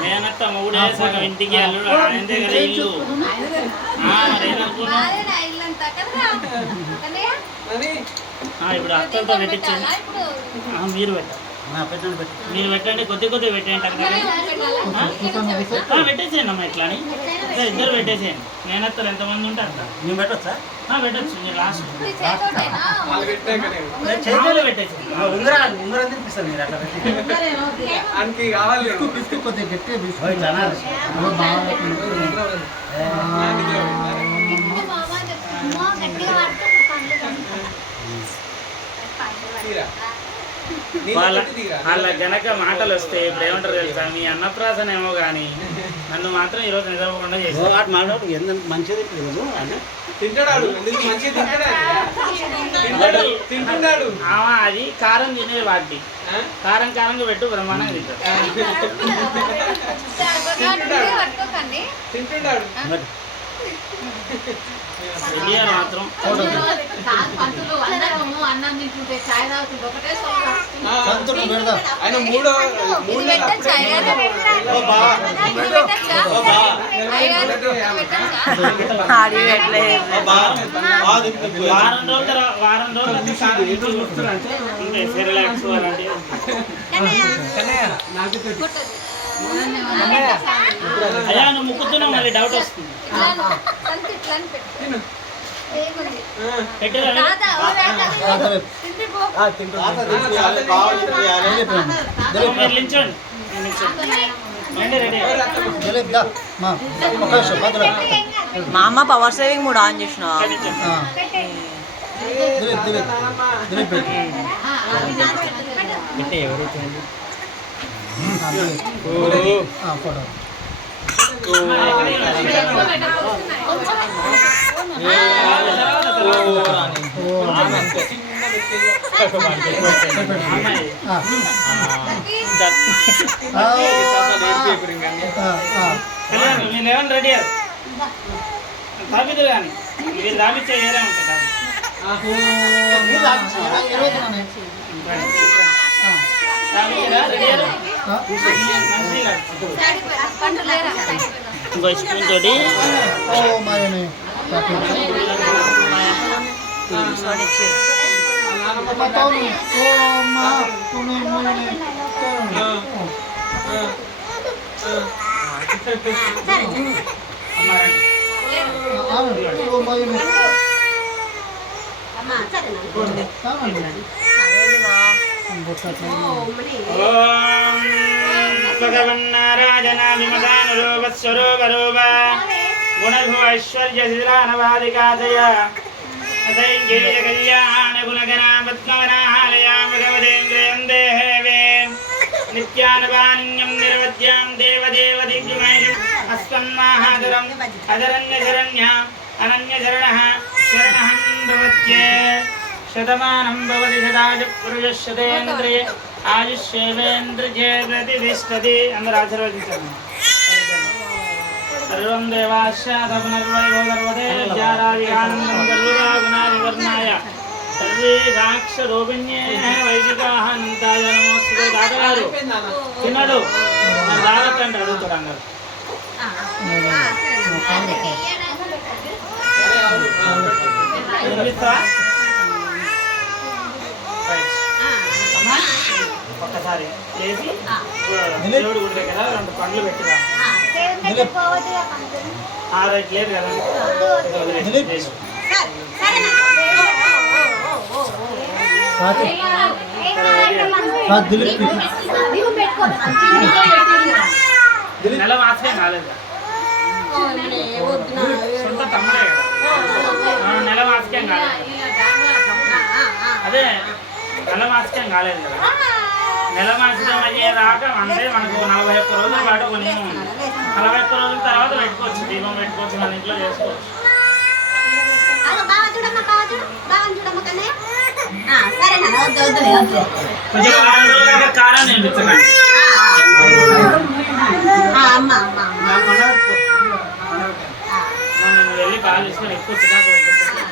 మేనత్త మూడేసాక ఇంటికి అల్లుడు ఆయనదే కదా ఇల్లు. ఇప్పుడు అక్కలతో పెట్టించండి. మీరు పెట్టండి, మీరు పెట్టండి, కొద్ది కొద్దిగా పెట్టండి. పెట్టేసేయండి అమ్మా, ఇట్లా అని ఇద్దరు పెట్టేసేయండి. మేనత్తలు ఎంతమంది ఉంటే అంత మేము పెట్టొచ్చా? పెట్టచ్చు. మీరు లాస్ట్ వాళ్ళ గనక మాటలు వస్తే ఇప్పుడు ఏమంటారు తెలుసా, మీ అన్నప్రాసన ఏమో కానీ నన్ను మాత్రం ఈరోజు నిద్రపోకుండా చేసి మంచిది అది కారం తినేది వాటి కారం కారంగా పెట్టు బ్రహ్మాండంగా తింటాడు. మాత్రం ఆయన మూడో వారం రోజులు సెరిలాక్స్ అయ్యా నువ్వు ముక్కుతున్నావు, మళ్ళీ డౌట్ వస్తుంది. మా అమ్మ పవర్ సేవింగ్ మూడు ఆన్ చేసిన మీరేమన్నా రెడీ తాపిద్దరు కానీ మీరు తాపిచ్చే ఏరే ఉంటుంది. ఇంకో స్పూన్ తోటి భగవన్నారాజనాభిమదానురూపస్వరూపరూప గుణభువ ఐశ్వర్యశిలానవాదికాదయ అసైంగేయ కళ్యాణ గుణగణా పద్మవనాలయాం భగవదేంద్రయం దేహేవే నిత్యానపాన్యం నిర్వద్యాం దేవదేవ దిగ్గుమేషం అస్మన్మాహాదరం అదరణ్యశరణ్య అనన్యశరణః శరణహం భవత్యే శతమానం భవతి శతాజ పురుషశతేంద్రియే ఆయుష్యేవేంద్రియే ప్రతిష్టతి. అందరూ ఆశీర్వదించండి. సర్వం దేవాశ్చాదపునర్వైభోగర్వదే విద్యారావిగానందం గర్వరాగుణావివర్ణాయ సర్వే సాక్షరూపిణ్యే వైదికాః అనంతాయ నమోస్తుతే. తాతగారు తిన్నాడు తాగట్టండి అడుగుతాడు అందరు. ఒక్కసారి చేసి దేవుడు గుడి దగ్గర 2 పండ్లు పెట్టిరా. రైట్ లేదు కదా నెల మాత్రమే కాలేదు. సొంత తమ్ముడే కదా, నెల మాత్రం కాలేదు. అదే నెల మాత్రం కాలేదు కదా. నెల మాసం అయ్యేదాకా అంటే మనకు 41 రోజుల పాటు ఒక నియమం ఉంది. 41 రోజుల తర్వాత పెట్టుకోవచ్చు, దీపం పెట్టుకోవచ్చు, మన ఇంట్లో చేసుకోవచ్చు. కొంచెం వారం రోజుల దాకా కారం తినిపించకండి. వెళ్ళి పాలు తీసుకొని ఎక్కువ చికాకు పెట్టేస్తాను.